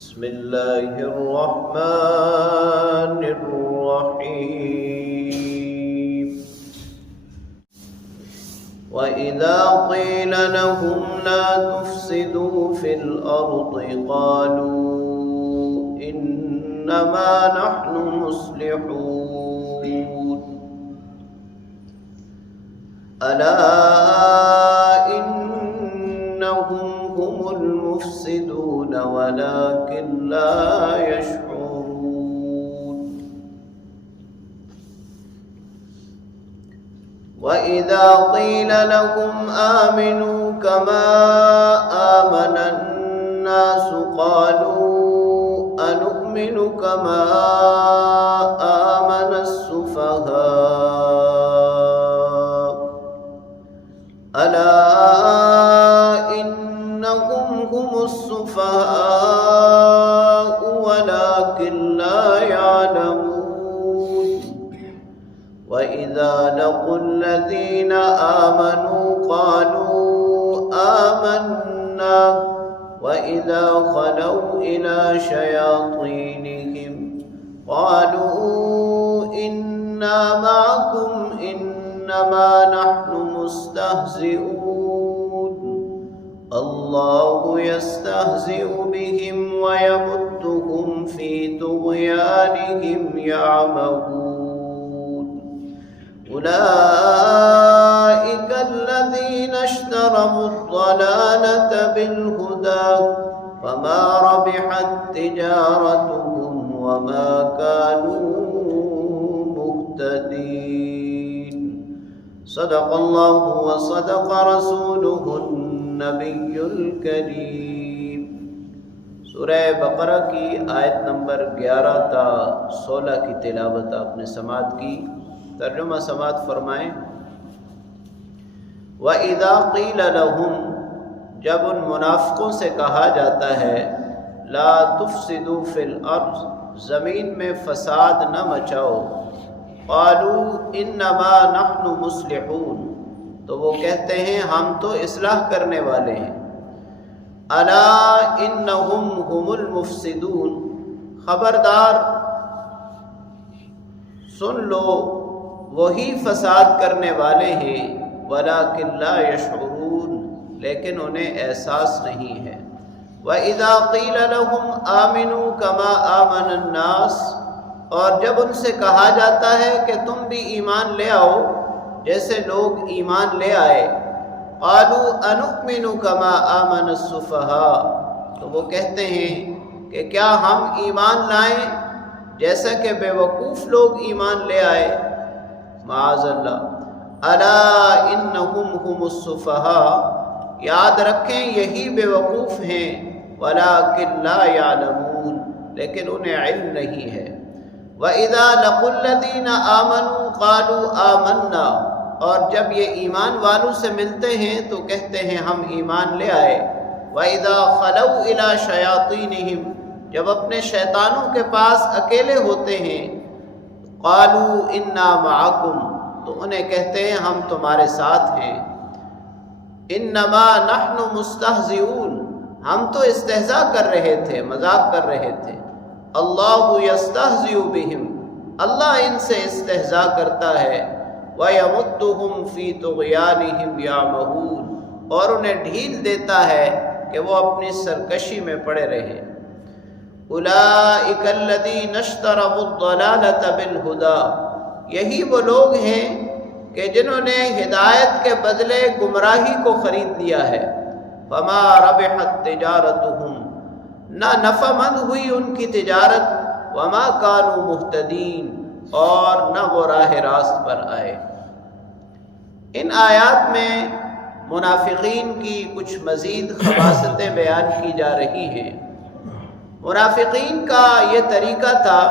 بسم الله الرحمن الرحيم وإذا قيل لهم لا تفسدوا في الأرض قالوا إنما نحن مصلحون ألا إنهم هم المفسدون ولكن لا يشعرون وإذا قيل لهم آمنوا كما آمن الناس قالوا أنؤمن كما آمن السفهاء ألا إنهم هم السفهاء ولكن لا يعلمون وإذا لقوا الذين آمنوا قالوا آمنا وإذا خلوا إلى شياطينهم قالوا إنا معكم إنما نحن مستهزئون الله يستهزئ بهم ويمدهم في طغيانهم يعمهون أولئك الذين اشتروا الضلالة بالهدى فما ربحت تجارتهم وما كانوا مهتدين صدق الله وصدق رسوله النبی الکریم۔ سورہ بقرہ کی آیت نمبر 11 تا 16 کی تلاوت آپ نے سماعت کی۔ ترجمہ سماعت فرمائیں۔ وَإِذَا قِيلَ لَهُمْ، جب ان منافقوں سے کہا جاتا ہے لا تفسدوا فی الارض، زمین میں فساد نہ مچاؤ، قالوا انما نحن مصلحون، تو وہ کہتے ہیں ہم تو اصلاح کرنے والے ہیں۔ الا انہم هم المفسدون، خبردار سن لو وہی فساد کرنے والے ہیں، ولکن لا یشعرون، لیکن انہیں احساس نہیں ہے۔ وَإِذَا قِيلَ لَهُمْ آمِنُوا كَمَا آمَنَ النَّاسِ، اور جب ان سے کہا جاتا ہے کہ تم بھی ایمان لے آؤ جیسے لوگ ایمان لے آئے، قالوا انؤمن كما آمن السفهاء، تو وہ کہتے ہیں کہ کیا ہم ایمان لائیں جیسا کہ بے وقوف لوگ ایمان لے آئے، معاذ اللہ۔ الا انہم هم السفهاء، یاد رکھیں یہی بے وقوف ہیں، ولکن لا يعلمون، لیکن انہیں علم نہیں ہے۔ وَإِذَا لَقُوا الَّذِينَ آمَنُوا قَالُوا آمَنَّا، اور جب یہ ایمان والوں سے ملتے ہیں تو کہتے ہیں ہم ایمان لے آئے۔ وَإِذَا خَلَوْا إِلَى شَيَاطِينِهِمْ، جب اپنے شیطانوں کے پاس اکیلے ہوتے ہیں، قَالُوا إِنَّا مَعَكُمْ، تو انہیں کہتے ہیں ہم تمہارے ساتھ ہیں۔ إِنَّمَا نَحْنُ مُسْتَهْزِئُونَ، ہم تو استہزاء کر رہے تھے، مذاق کر رہے تھے۔ اللہ یستہزئ بہم، اللہ ان سے استہزاء کرتا ہے۔ وَيَمُدُّهُمْ فِي طُغْيَانِهِمْ يَعْمَهُونَ، اور انہیں ڈھیل دیتا ہے کہ وہ اپنی سرکشی میں پڑے رہیں۔ أُولَئِكَ الَّذِينَ اشْتَرَوُا الضَّلَالَةَ بِالْهُدَى، یہی وہ لوگ ہیں کہ جنہوں نے ہدایت کے بدلے گمراہی کو خرید لیا ہے۔ فَمَا رَبِحَتْ تِجَارَتُهُمْ، نہ نفع مند ہوئی ان کی تجارت، وَمَا كَانُوا مُهْتَدِينَ، اور نہ وہ راہ راست پر آئے۔ ان آیات میں منافقین کی کچھ مزید خباثتیں بیان کی جا رہی ہیں۔ منافقین کا یہ طریقہ تھا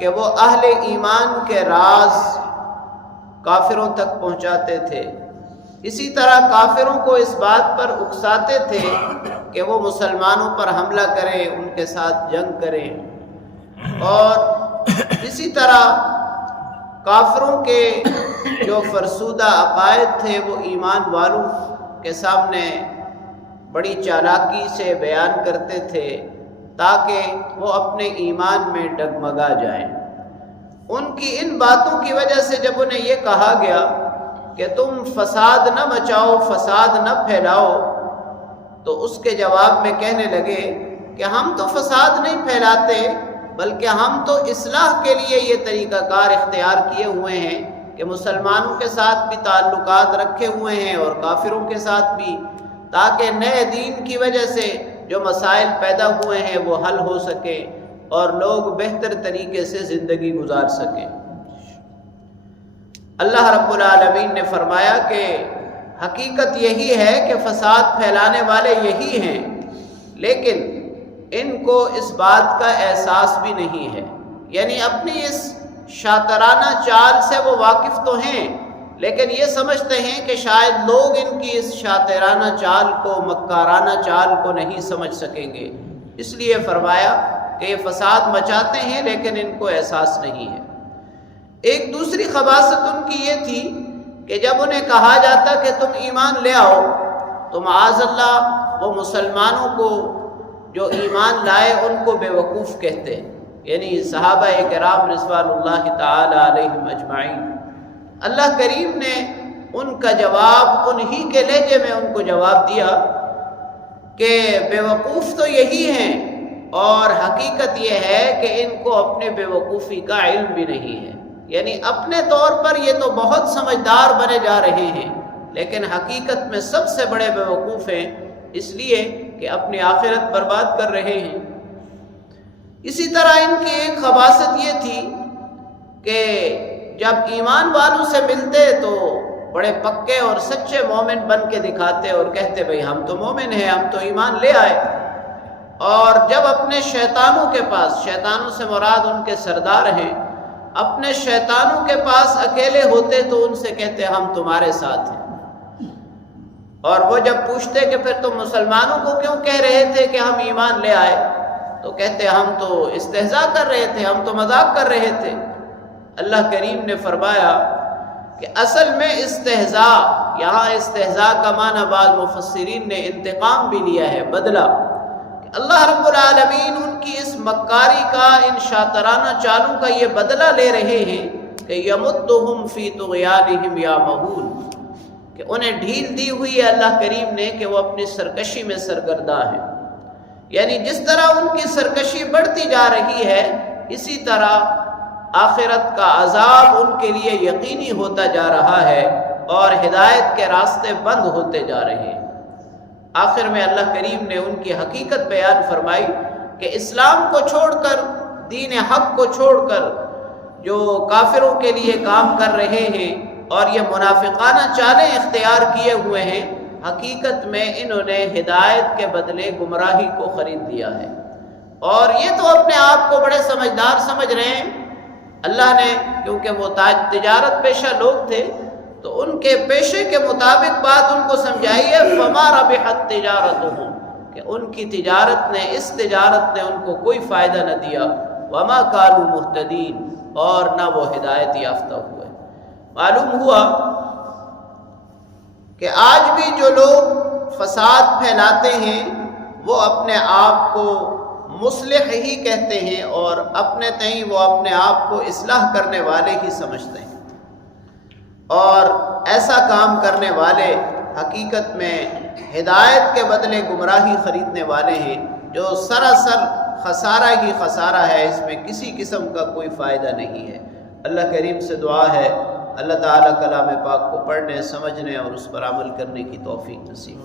کہ وہ اہل ایمان کے راز کافروں تک پہنچاتے تھے، اسی طرح کافروں کو اس بات پر اکساتے تھے کہ وہ مسلمانوں پر حملہ کریں، ان کے ساتھ جنگ کریں، اور اسی طرح کافروں کے جو فرسودہ عقائد تھے وہ ایمان والوں کے سامنے بڑی چالاکی سے بیان کرتے تھے تاکہ وہ اپنے ایمان میں ڈگمگا جائیں۔ ان کی ان باتوں کی وجہ سے جب انہیں یہ کہا گیا کہ تم فساد نہ مچاؤ، فساد نہ پھیلاؤ، تو اس کے جواب میں کہنے لگے کہ ہم تو فساد نہیں پھیلاتے، بلکہ ہم تو اصلاح کے لیے یہ طریقہ کار اختیار کیے ہوئے ہیں کہ مسلمانوں کے ساتھ بھی تعلقات رکھے ہوئے ہیں اور کافروں کے ساتھ بھی، تاکہ نئے دین کی وجہ سے جو مسائل پیدا ہوئے ہیں وہ حل ہو سکے اور لوگ بہتر طریقے سے زندگی گزار سکیں۔ اللہ رب العالمین نے فرمایا کہ حقیقت یہی ہے کہ فساد پھیلانے والے یہی ہیں، لیکن ان کو اس بات کا احساس بھی نہیں ہے، یعنی اپنی اس شاطرانہ چال سے وہ واقف تو ہیں، لیکن یہ سمجھتے ہیں کہ شاید لوگ ان کی اس شاطرانہ چال کو، مکارانہ چال کو نہیں سمجھ سکیں گے، اس لیے فرمایا کہ یہ فساد مچاتے ہیں لیکن ان کو احساس نہیں ہے۔ ایک دوسری خباثت ان کی یہ تھی کہ جب انہیں کہا جاتا کہ تم ایمان لے آؤ تو معاذ اللہ وہ مسلمانوں کو جو ایمان لائے ان کو بے وقوف کہتے، یعنی صحابہ کرام رضوان اللہ تعالی علیہم اجمعین۔ اللہ کریم نے ان کا جواب انہی کے لہجے میں ان کو جواب دیا کہ بے وقوف تو یہی ہیں، اور حقیقت یہ ہے کہ ان کو اپنے بے وقوفی کا علم بھی نہیں ہے، یعنی اپنے طور پر یہ تو بہت سمجھدار بنے جا رہے ہیں، لیکن حقیقت میں سب سے بڑے بے وقوف ہیں، اس لیے کہ اپنی آخرت برباد کر رہے ہیں۔ اسی طرح ان کی ایک خباثت یہ تھی کہ جب ایمان والوں سے ملتے تو بڑے پکے اور سچے مومن بن کے دکھاتے اور کہتے بھئی ہم تو مومن ہیں، ہم تو ایمان لے آئے، اور جب اپنے شیطانوں کے پاس، شیطانوں سے مراد ان کے سردار ہیں، اپنے شیطانوں کے پاس اکیلے ہوتے تو ان سے کہتے ہم تمہارے ساتھ ہیں، اور وہ جب پوچھتے کہ پھر تم مسلمانوں کو کیوں کہہ رہے تھے کہ ہم ایمان لے آئے، تو کہتے ہم تو استہزاء کر رہے تھے، ہم تو مذاق کر رہے تھے۔ اللہ کریم نے فرمایا کہ اصل میں استہزاء، یہاں استہزاء کا معنی بعض مفسرین نے انتقام بھی لیا ہے، بدلہ۔ اللہ رب العالمین ان کی اس مکاری کا، ان شاطرانہ چالوں کا یہ بدلہ لے رہے ہیں کہ یمدہم فی طغیانہم یعمہون، کہ انہیں ڈھیل دی ہوئی ہے اللہ کریم نے کہ وہ اپنی سرکشی میں سرگرداں ہیں، یعنی جس طرح ان کی سرکشی بڑھتی جا رہی ہے اسی طرح آخرت کا عذاب ان کے لیے یقینی ہوتا جا رہا ہے اور ہدایت کے راستے بند ہوتے جا رہے ہیں۔ آخر میں اللہ کریم نے ان کی حقیقت بیان فرمائی کہ اسلام کو چھوڑ کر، دین حق کو چھوڑ کر جو کافروں کے لیے کام کر رہے ہیں اور یہ منافقانہ چالیں اختیار کیے ہوئے ہیں، حقیقت میں انہوں نے ہدایت کے بدلے گمراہی کو خرید لیا ہے، اور یہ تو اپنے آپ کو بڑے سمجھدار سمجھ رہے ہیں۔ اللہ نے، کیونکہ وہ تجارت پیشہ لوگ تھے، تو ان کے پیشے کے مطابق بات ان کو سمجھائی ہے، فَمَا رَبِحَتْ تِجَارَتُهُمْ، کہ ان کی تجارت نے، اس تجارت نے ان کو کوئی فائدہ نہ دیا، وَمَا كَانُوا مُهْتَدِينَ، اور نہ وہ ہدایت یافتہ ہوئے۔ معلوم ہوا کہ آج بھی جو لوگ فساد پھیلاتے ہیں وہ اپنے آپ کو مصلح ہی کہتے ہیں اور اپنے تئیں وہ اپنے آپ کو اصلاح کرنے والے ہی سمجھتے ہیں، اور ایسا کام کرنے والے حقیقت میں ہدایت کے بدلے گمراہی خریدنے والے ہیں، جو سراسر خسارہ ہی خسارہ ہے، اس میں کسی قسم کا کوئی فائدہ نہیں ہے۔ اللہ کریم سے دعا ہے اللہ تعالیٰ کلام پاک کو پڑھنے، سمجھنے اور اس پر عمل کرنے کی توفیق نصیب